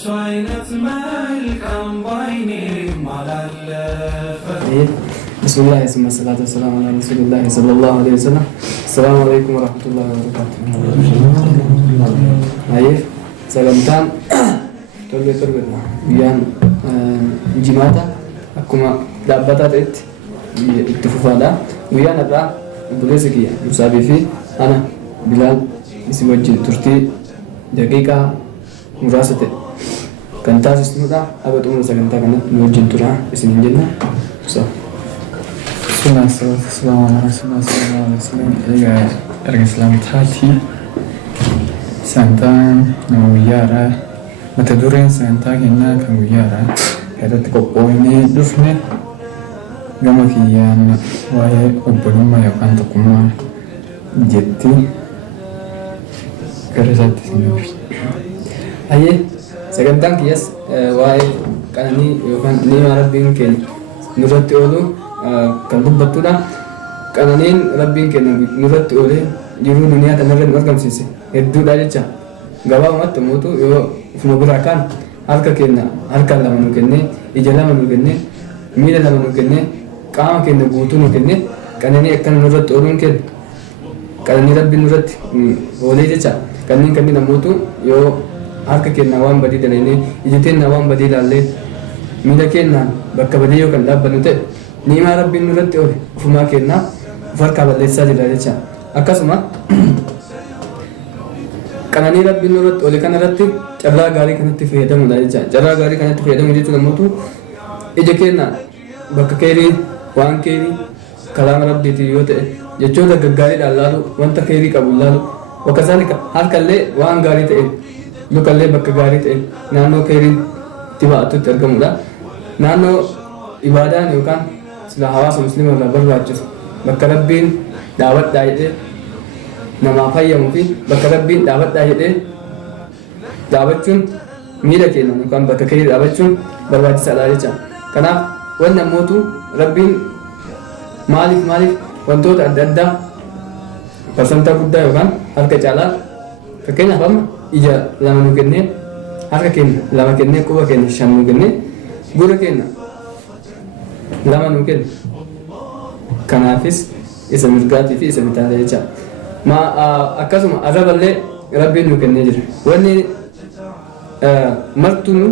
بسم الله ثم الصلاة والسلام على رسول الله صلى الله عليه وسلم. السلام عليكم ورحمة الله وبركاته. أيه سلامتان تربية بيان جماعة أكما دابتا تت اتفقنا ويان أبا بوليسكيا مسابي في أنا بلال اسم وجه ترتي دقيقة مراسة كان تاسس نودا أبد أمور سكنتا كنا نوجه ترى اسم جنة so بسم الله والسلام على رسول الله صلى الله عليه وسلم. إلى الإسلام تاتي سانتان نويارا متدورين سانتا كنا كنويارا هذا تقويني دفنة gama kiyyaan waa'ee obbolummaa yookaan tokkummaa jetti gara isaatti sinnuuf. Ayyee sagantaan kiyyas waa'ee qananii yookaan niimaa rabbiin keenya nurratti oolu kan dubbattudha. Qananiin rabbiin keenya nurratti oolee jiruu duniyaa kanarra nu argamsiise hedduudha jecha gabaabumatti mootu yoo ufuma biraa kaan harka keenya harkaan lama nu kennee ija lama nu kennee miila lama nu kennee qaama keenya guutuu nu kennee qananii akkana nurratti ooluun keenya qananii rabbiin nurratti oolee jecha kanneen namootu yoo harka keenya waan badii dalaynee ija keenya waan badii ilaallee miila keenyaan bakka badii yoo kan dhaabbannu ta'e niimaa rabbiin nurratti oole ufumaa keenyaa uf harkaa balleessaa jira jecha akkasuma qananii rabbiin nurratti oole kanarratti carraa gaarii kanatti fayyadamudha jecha carraa gaarii kanatti fayyadamu jechuun namootu ija keenyaan bakka keerii waan keerii kalaama rabbiitii yoo ta'e jechoota gaggaariidhaan laalu wanta keerii qabu laalu wakazaalika harkallee waan gaarii ta'e lukallee bakka gaarii ta'e naannoo keeriin itti ba'atutti argamudha. Naannoo ibaadaan yookaan sila hawaasa musliima irraa barbaachisu bakka rabbiin dhaabadhaa jedhee namaa fayyamuu fi bakka rabbiin dhaabadhaa jedhee dhaabachuun miila keenya yookaan bakka keerii dhaabachuun barbaachisaadha jecha. Kanaaf wanni namootu rabbiin maaliif wantoota adda addaa parsantaa guddaa yookaan harka caalaa fakkeenyaaf amma ija lama nu kennee harka keenya lama kennee quba keenya shan nu kennee gurra keenya lama nu kenne kanaafis isa mirgaatii fi isa bitaalee jecha akkasuma arraballee rabbiin nu kennee jira wanni martuu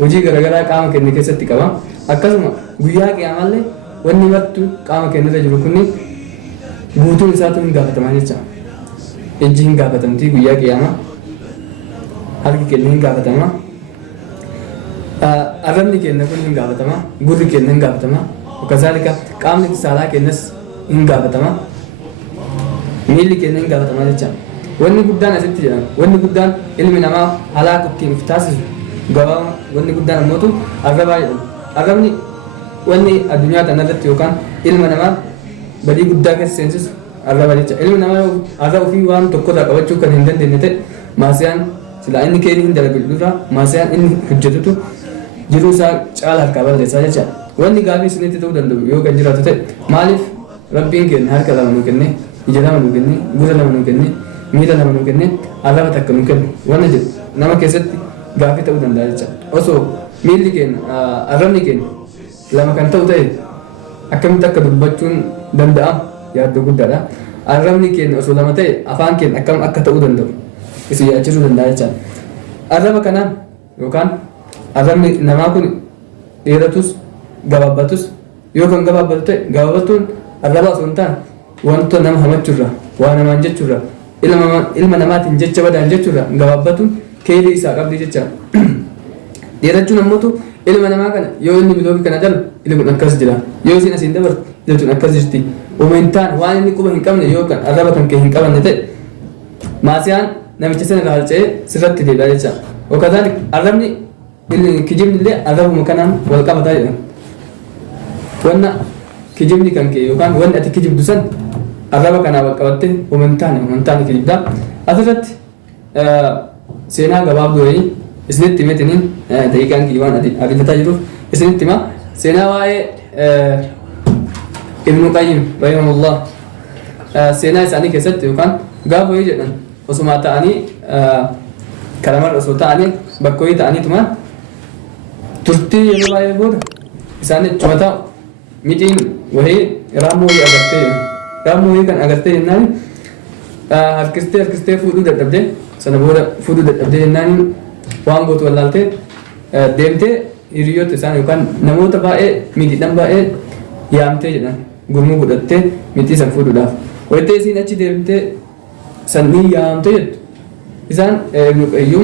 hojii garaagaraa qaama keenya keessatti qaba akkasuma guyyaa qiyaamallee wanni martuu qaama keenyarra jiru kunni guutuun isaatu hin gaafatamaa jecha ijji hin gaafatamtii guyyaa qiyaamaa harki keenya hin gaafatamaa arrabni keenya kun hin gaafatamaa gurri keenya hin gaafatamaa akkasaalika qaamni saalaa keenyas hin gaafatamaa miilli keenya hin gaafatamaa jecha wanni guddaan asitti jedhama wanni guddaan ilmi namaa halaaku ittiin of taasisu gabaama wanni guddaan ammootu arrabaa jedhama arrabni wanni addunyaa kanarratti yookaan ilma namaa badii guddaa keessa seensisu arraba jecha ilmi namaa arraba ofii waan tokkorraa qabachuu kan hin dandeenye ta'e maasiyaan silaa inni keerii hin dalagu jedhurraa maasiyaan inni hojjetutu jiruu isaa caala harkaa balleessaa jecha wanni gaafii isinitti ta'uu danda'u yoo kan jiraatu ta'e maaliif rabbiin keenya harka lama nu kenne ija lama nu kenne gurra lama nu kenne miila lama nu kenne arraba takka nu kenne wanna jedhu nama keessatti gaafii ta'uu danda'a jecha osoo miilli keenya arrabni keenya lama kan ta'u ta'e akkamitti akka dubbachuun danda'a yaaddoo guddaadha. Arrabni keenya osoo lama ta'e afaan keenya akkam akka ta'uu danda'u isin yaachisuu danda'a jecha. Arraba kanaan yookaan arrabni namaa kun dheeratus gabaabbatus yoo kan gabaabbatu ta'e gabaabbatuun arraba osoo hin taane wanta nama hamachuurra waa namaan jechuurra ilma namaatiin jecha badaan jechuurra gabaabbatuun keerii isaa qabdi jecha. Dheerachuun ammootu ilma namaa kana yoo inni biloogi kana dalu ilmi kun akkas jira yoo isin asiin dabartu iltuun akkas jirti uumentaan waan inni quba hin qabne yoo kan arraba kan kee hin qabanne ta'e maasiyaan namicha sana laalcha'ee sirratti deebi'a jecha wakkaataani arrabni kijibni illee arrabuma kanaan wal qabataa jedhama wanna kijibni kan kee yookaan wanni ati kijibdu san arraba kanaa wal qabattee uumentaan kijibdaa asirratti seenaa gabaabduu wayii isinitti himetiniin daqiiqaan kiyyawaan adillataa jiruuf isinitti hima seenaa waa'ee ibnu qayyim rahimahullah seenaa isaanii keessatti yookaan gaafa wayii jedhan osumaa ta'anii kalamar osoo ta'anii bakkoonni ta'aniituma turtii yeroo baay'ee booda isaan cumata mitiin wahii raammoo wahii agartee raammoo wahii kan agartee jennaan harkistee fuudhuu dadhabdee sana booda fuudhuu dadhabdee jennaan waan gootu wallaaltee deemtee hiriyoota isaan yookaan namoota baay'ee miidhaan baay'ee yaamtee jedhan gurmuu godhattee mitii san fuudhuudhaaf wayitee isiin achi deemtee sannii yaamtee jettu isaan Ibnu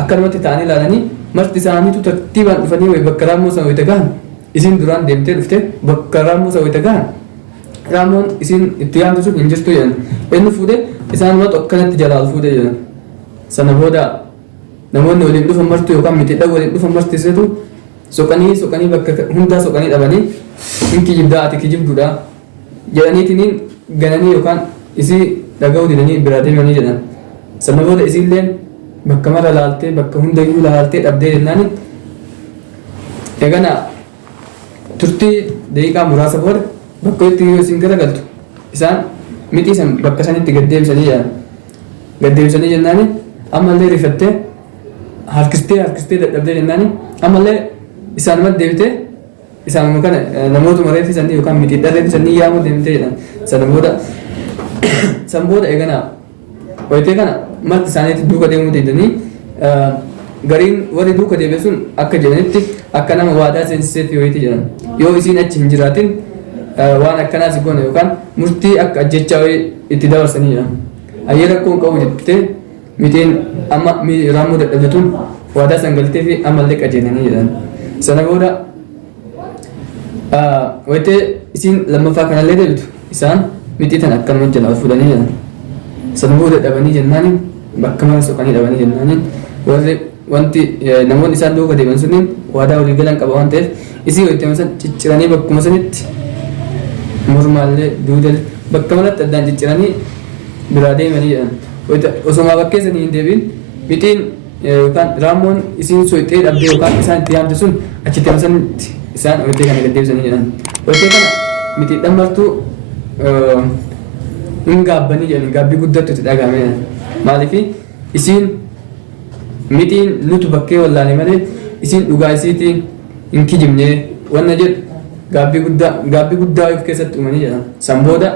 akkanumatti ta'anii ilaalanii marti isaaniitu tartiibaan dhufanii wayi bakka raammoo sana wayita gahan isin duraan deemtee dhufte bakka raammoo sana wayita gahan raammoon isin itti yaamtu sun hin jirtu jedhan inni fuudhee isaanumatu akkanatti jalaa fuudhee jedhan sana booda namoonni waliin dhufan martu yookaan mitiidhaan waliin dhufan martiseetu soqanii bakka hundaa soqanii dhabanii hin kijibdaa ati kijibduudha jedhaniitiin gananii yookaan isii dhaga'uu didanii biraa deemanii jedhan sana booda isiillee bakka mara laaltee bakka hundayyuu laaltee dhabdee jennaani eegana turtii daqiiqaa muraasa booda bakka itti yoo isin garagaltu isaan mitii san bakka sanitti gaddeebisanii jennaani ammallee rifattee harkistee dadhabdee jennaani ammallee isaanumatti deebitee isaanuma kana namootuma reeffisanii yookaan mitiidhaan reeffisanii yaamuu deemtee jedhan san booda eegana wayitee kana marti isaaniitti duuka deemuu deemanii gariin warri duuka deeme sun akka jedhanitti akka nama waadaa seensiseetti wayitii jedhan yoo isiin achi hin jiraatin waan akkanaas goona yookaan murtii akka ajjechaa wayii itti dabarsanii jedhan ayyee rakkoon qabu jettee mitiin amma raammoo dadhabdetuun waadaa san galtee fi ammallee qajeelanii jedhan sana booda wayitee isiin lammaffaa kanallee deebitu isaan mitii tan akkanuma jalaa fuudhanii jedhan sana booda dhabanii jennaani bakka mara soqanii dhabanii jennaani warri wanti namoonni isaan duuka deeman sunniin waadaa walii galan qaba waan ta'eef isii wayitee san cicciranii bakkuma sanitti mormaallee duudal bakka maratti addaan cicciranii biraa deemanii jedhan osoma bakkeessanii hin deebiin mitiin yookaan raammoon isiin soixee dhabdee yookaan isaan itti yaamte sun achitti amsanitti isaan wayitee kana gaddeebisanii jedhan wayitee kana mitiidhaan martuu hin gaabbanii jedhanii gaabbii guddattu itti dhagahame maaliif isiin mitiin nutu bakkee wallaane malee isiin dhugaa isiitii hin kijibne wanna jedhu gaabbii guddaa of keessatti uumanii jedhan san booda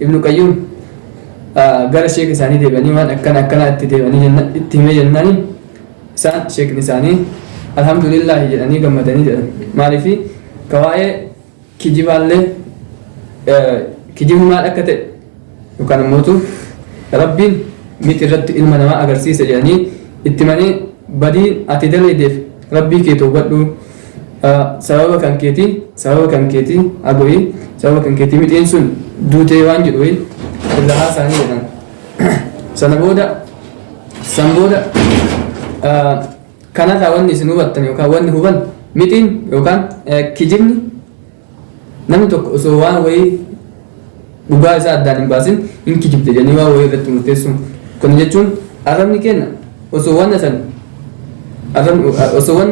Ibnu Qayyuum gara sheek isaanii deebi'anii waan akkana itti deebi'anii itti himee jennaani isaan sheekni isaanii alhamdulillaahi jedhanii gammadanii jedhan maaliif ka waa'ee kijibaallee kijibni maal akka ta'e yookaan immoo rabbiin miti irratti ilma namaa agarsiisa jedhanii itti manii badii ati daleedeef rabbii kee toobadhu sababa kan keetii agoyi sababa kan keetii mitiin sun duutee waan jedhu irra haasaanii jedhan san booda kanarraa wanni isin hubattan yookaan wanni huban mitiin yookaan kijibni namni tokko osoo waan wayii dhugaa isaa addaan hin baasin hin kijibde jedhanii waan wayii irratti murteessu kun jechuun arrabni kenna osoo wanna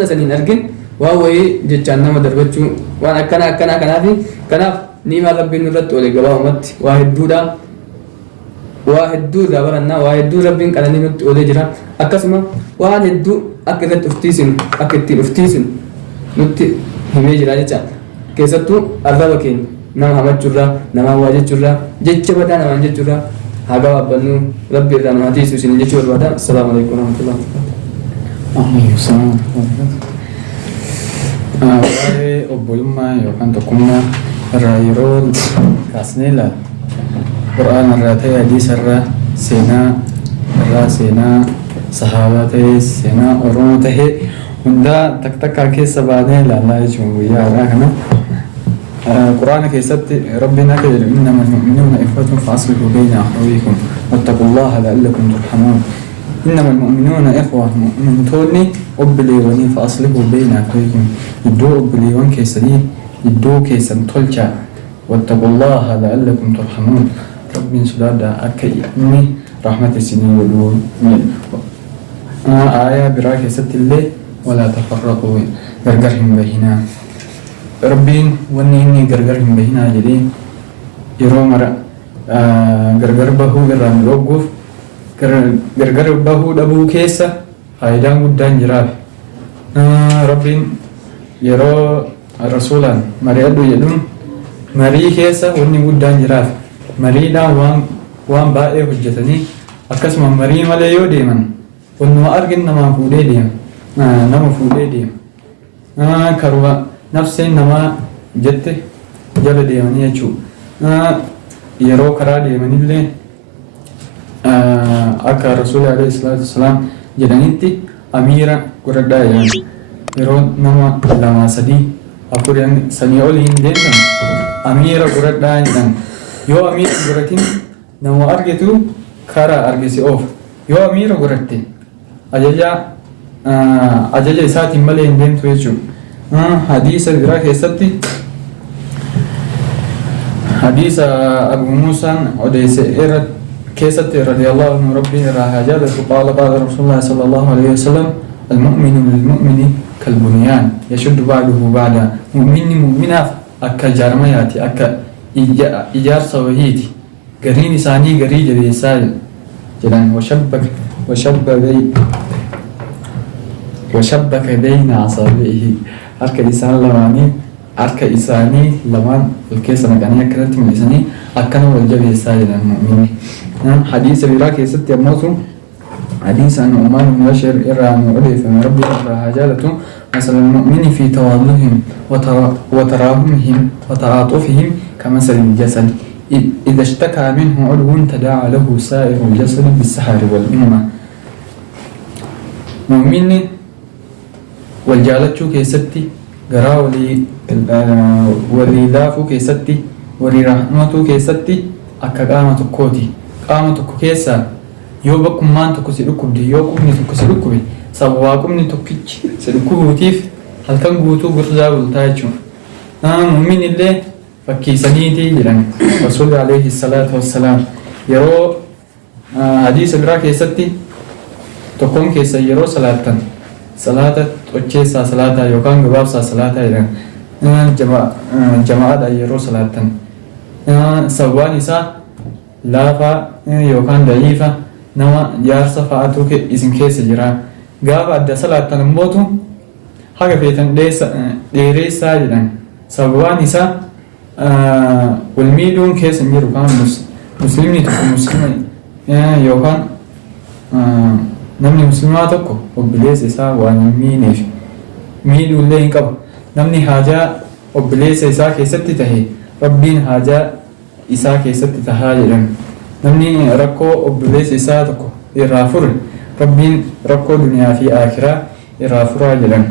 san hin argin waan wayii jechaan nama darbachuu waan akkanaa kanaaf niimaa rabbiin irratti oole gabaabumatti waa hedduu irraa barannaa waa hedduu rabbiin qananii nutti oolee jira akkasuma waan hedduu akka ittiin uftiisinu nutti himee jira jecha keessattuu arraba keenya nama hamachuurraa nama waa jechuurraa jecha badaa namaan jechuurraa haa gabaabbannu rabbi irraa nama tiisu isin jechuu barbaada assalaamu alaikum warahmatullahi wabarakatuh waa'ee obbolummaa yookaan tokkummaa irraa yeroo kaasnee ilaalla qur'aana irraa ta'e hadiisa irraa seenaa sahaabaa ta'e seenaa oromoo ta'e hundaa takkaa keessa baanee ilaallaa jechuun guyyaa irraa kana قرآن كيست ربنا كذل إنما المؤمنون إخوة فأصلحوا بين أخويكم واتقوا الله لعلكم ترحمون إنما المؤمنون إخوة مؤمن توني أبلي وني فأصلحوا بين أخويكم يدو أبلي ون كيسدي يدو كيسن تلجا واتقوا الله لعلكم ترحمون رب سلادا أكي إني رحمة السنين والدول آية براك ست الليل ولا تفرقوا غرغرهم بيننا ربين وني إني غرغرهم بيننا جدي يرو مرة غرغر بهو غرام لوقف gargar bahuu dhabuu keessa faayidaan guddaan jiraaf. Rabbiin yeroo rasuulaan mari'adhu jedhuun marii keessa wanni guddaan jiraaf. Mariidhaan waan baay'ee hojjetanii akkasuma marii malee yoo deeman wannuma argin nama fuudhee deema. Karuma nafseen namaa jette jala deemanii jechuudha. Yeroo karaa deemanillee akka rasuulli alayhi salaatu wasalaam jedhanitti amiira godhadhaa jedhan. Yeroo nama 2 3 4 sanii oliin deeman amiira godhadhaa jedhan. Yoo amiira godhatin nama argitu karaa argisi oof. Yoo amiira godhatte ajaja isaatiin malee hin deemtu jechuudha. Hadiisa biraa keessatti hadiisa Abu Muusaan odeesse keessatti radiyallahu anhu rabbiin irraa haa jaalatu qaala rasuulullaahi sallallahu alaihi wasallam al-mu'minu lil-mu'mini kal-bunyaan yashuddu ba'duhu ba'dan. Mu'minni mu'minaaf akka jaarmayaati, akka ijaarsa wahiiti. Gariin isaanii garii jabeessaa jedhan. washabbaka bayna asaabi'ihi. Harka isaanii lamaan wal keessa naqanii akkanatti mul'isanii akkana wal jabeessaa jedhan mu'minni. Hadiisa biraa keessatti ammoo hadiisa Nu'maan ibn Bashir irraa nu odeeffame rabbi irraa haa jaalatu. مثل المؤمن في تواضعهم وتراحمهم وتعاطفهم كمثل الجسد إذا اشتكى منه عضو تداعى له سائر الجسد بالسحر والأمة. مؤمن والجالتشو كيستي غرا ولي دافو كيستي ولي رحمتو كيستي أكا قامة كوتي قامة كيسا yoo bakkummaan tokko si dhukkubde yoo qubni tokko si dhukkube sababaa qubni tokkichi si dhukkubuutiif halkan guutuu gurraa bultaa jechuudha. Mu'min illee fakkiisaniitii jedhan rasuulli alayhi salaatu wassalaam. Yeroo hadiisa biraa keessatti tokkoon keessa yeroo salaattan salaata xocheessaa salaataa yookaan gabaabsaa salaataa jedhan jama'aadhaan yeroo salaattan sababaan isaa laafaa yookaan da'iifa nama jaarsa fa'aatu isin keessa jira. Gaafa adda salaattan immootu haga feetan dheeressaa jedhan. Sababaan isaa wal miidhuun keessa hin jiru. Kan muslimni tokko muslima yookaan namni muslimaa tokko obboleessa isaa waan hin miineef miidhuullee hin qabu. Namni haajaa obboleessa isaa keessatti tahe rabbiin haajaa isaa keessatti tahaa jedhan. Namni rakkoo obboleessa isaa tokko irraa fure rabbiin rakkoo duniyaa fi akhiraa irraa furaa jedhan.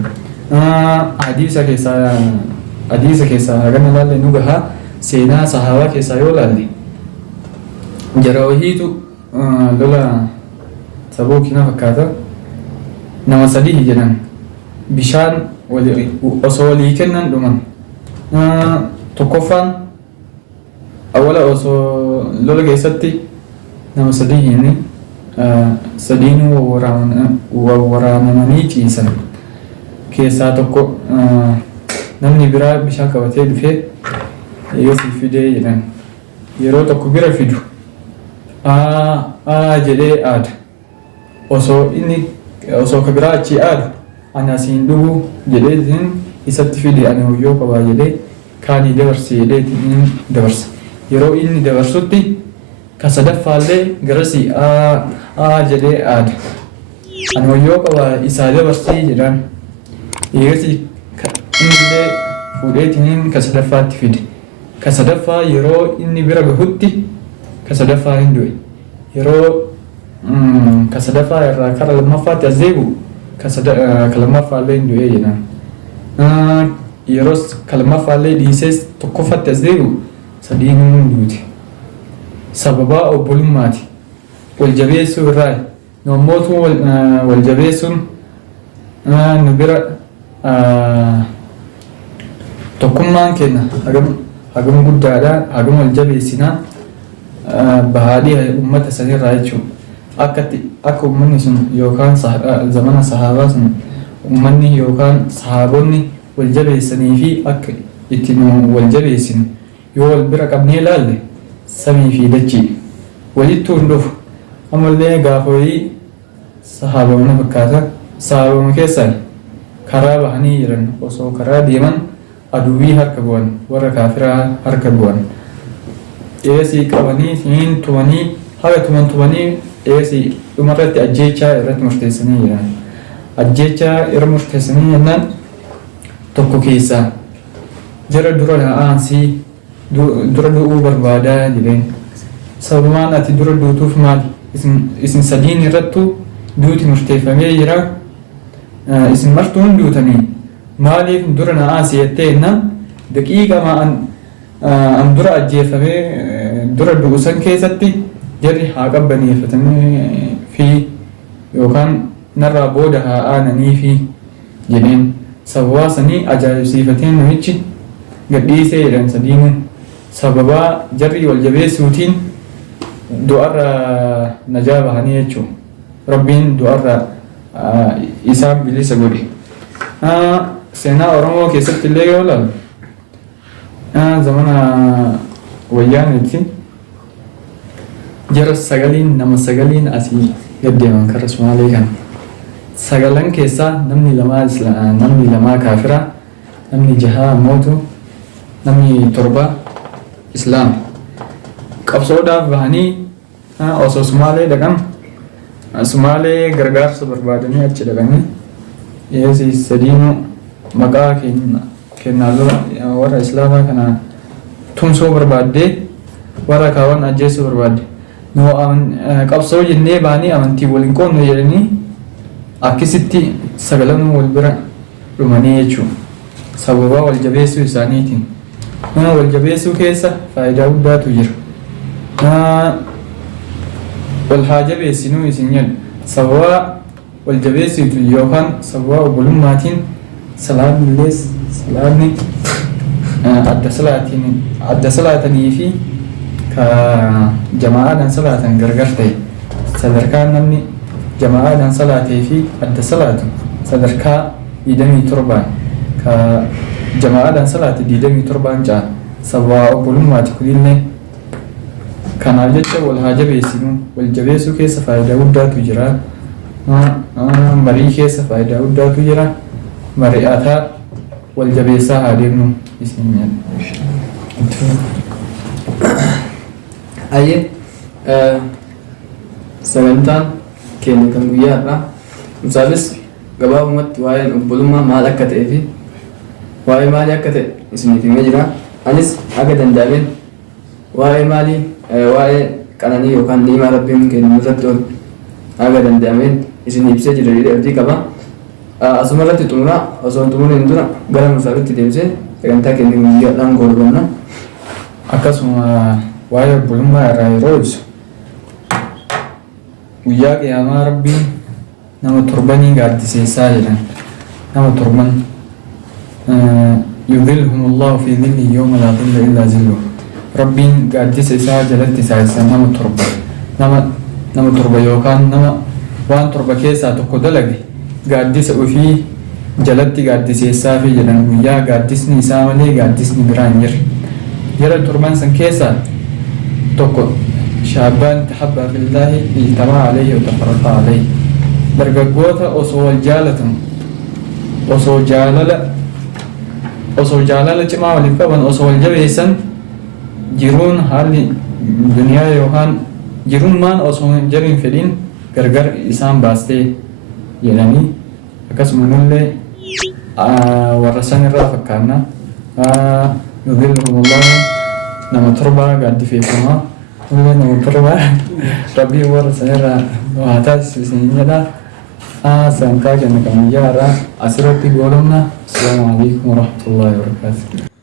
Hadiisa keessaa hagana laalle nu gahaa seenaa sahaabaa keessaa yoo laalle jara wahiitu lola Tabuukina fakkaata nama 3 jedhan bishaan osoo walii kennan dhuman. Tokkoffaan awwala osoo lola keessatti nama 3 sadiinuu waraanamanii ciisan. Keessaa tokko namni biraa bishaan qabatee dhufee yoo si fidee jedhan. Yeroo tokko bira fidu jedhee aada. Osoo ka biraa achii aadu ani asiin dhuguu jedhee isatti fide ani hoyyoo qabaa jedhee kaanii dabarse jedhee dabarsa. Yeroo inni dabarsutti ka sadaffaallee garasii jedhee aada. Ani hoyyoo qabaa isaa dabarsii jedhan. Eegasii innillee fuudheetiin ka sadaffaatti fide. Ka sadaffaa yeroo inni bira gahutti ka sadaffaa hin du'e. Yeroo ka sadaffaa irraa kara lammaffaatti as deebi'u ka lammaffaallee hin du'e jedhan. Yeroo ka lammaffaallee dhiisee tokkoffaatti as deebi'u sadiinuu hin duute. Sababaa obbolummaati. Wal jabeessuu irraa namoota wal jabeessuun nu bira tokkummaan kenna hagam guddaadha. Hagam wal jabeessinaa bahaadhii ummata sanirraa jechuudha. Akka ummanni sun yookaan zamana sahaabaa sun ummanni yookaan sahaabonni wal jabeessanii fi akka ittiin wal jabeessinu yoo wal bira qabnee laalle samii fi dachii walitti hundufu ammallee gaafooyii sahaabawwan fakkaata sahaabawwan keessaan karaa bahanii jiran osoo karaa deeman aduwwii harka bu'an warra kaafiraa harka bu'an eesii qabanii siin tumanii haga tumanii eesii dhumarratti ajjeechaa irratti murteessanii jiran ajjeechaa irra murteessanii jennaan tokko keessaa jara dura aansii dura du'uu barbaadaa jedheen sababumaan ati dura duutuuf maal isin sadiin irrattu duuti murteeffamee jira isin martuun duutanii maaliif dura na aansi jettee jennaan daqiiqama an dura ajjeeffamee dura du'usan keessatti jarri haa qabbaneeffatanii fi yookaan narraa booda haa aananii fi jedheen sababaa sanii ajaa'ibsiifatee namichi gadhiisee jedhan sadiinuu sababaa jarri wal jabeessuutiin du'arra najaa bahanii jechuun rabbiin du'arra isaan bilisa godhe. Seenaa Oromoo keessatti illee yoo ilaalu zamana wayyaanitti jara sagaliin nama sagaliin asii gaddeeman karaa Sumaalee kan sagalan keessaa namni lamaa kaafira namni jahaa mootu namni torba islaam qabsoodhaaf bahanii osoo Sumaalee dhaqan Sumaalee gargaarsa barbaadanii achi dhaqanii eesii sadiinuu maqaa kennaa lura warra islaamaa kana tumsoo barbaaddee warra kaawwan ajjeessuu barbaadde qabsoo jennee bahanii amantii waliin qoonnu jedhanii akkasitti sagalanuu wal bira dhumanii jechuudha sababa wal jabeessuu isaaniitiin wal jabeessuu keessa faayidaa guddaatu jira wal haa jabeessinuu isin jedhu sababa wal jabeessitu yookaan sababa obbolummaatiin salaanni adda salaatanii fi ka jamaa'aadhaan salaatan gargar ta'e sadarkaan namni jamaa'aadhaan salaatee fi adda salaatu sadarkaa 27 ka jamaa'aadhaan salaate 27 caala sababa obbolummaati kunillee kanaaf jecha wal haa jabeessinu wal jabeessuu keessa faayidaa guddaatu jira marii keessa faayidaa guddaatu jira mari'ataa wal jabeessaa haa deemnu isin Ayyee sagantaan keenya kan guyyaa irraa misaalis gabaabumatti waa'een obbolummaa maal akka ta'ee fi waa'ee maalii akka ta'e isiniif himee jira. Anis akka danda'ameen waa'ee qananii yookaan ni'imaa rabbiin kennu irratti ol akka danda'ameen isin ibsee jira jedhee qaba. Asuma irratti xumuraa osoo xumuriin dura gara musaabitti deemsee sagantaa keenya guyyaadhaan goolbanna. Akkasuma waa'ee obbolummaa irraa yeroo ibsu guyyaa qiyaamaa rabbiin nama torbanii gaaddiseessaa jedhan nama torban yudhilhum allahu fi dhilli yawma laa dhilla illaa dhilluh rabbiin gaaddisa isaa jalatti taasisan nama torba yookaan nama waan torba keessaa tokko dalage gaaddisa ofii jalatti gaaddiseessaa fi jedhan guyyaa gaaddisni isaa malee gaaddisni biraa hin jirre jara torban san keessaa tokko shaabaan tahabba fillaahi ijtamaa alayhi wa tafarraqa alayhi dargaggoota osoo wal jaalatan osoo jaalala cimaa waliif qaban osoo wal jabeessan jiruun haalli duniyaa yookaan jirummaan osoo hin jarin fedhin gargar isaan baastee jedhanii akkasuma nullee warra san irraa fakkaanna yudhilhumullahu nama torba gaaddifeeffamaa nullee nama torba rabbii warra san irraa waa taasisu isin jedha. Sagantaa keenya kan guyyaa irraa asirratti goolabna. Assalaamu alaikum warahmatullahi wabarakatuh.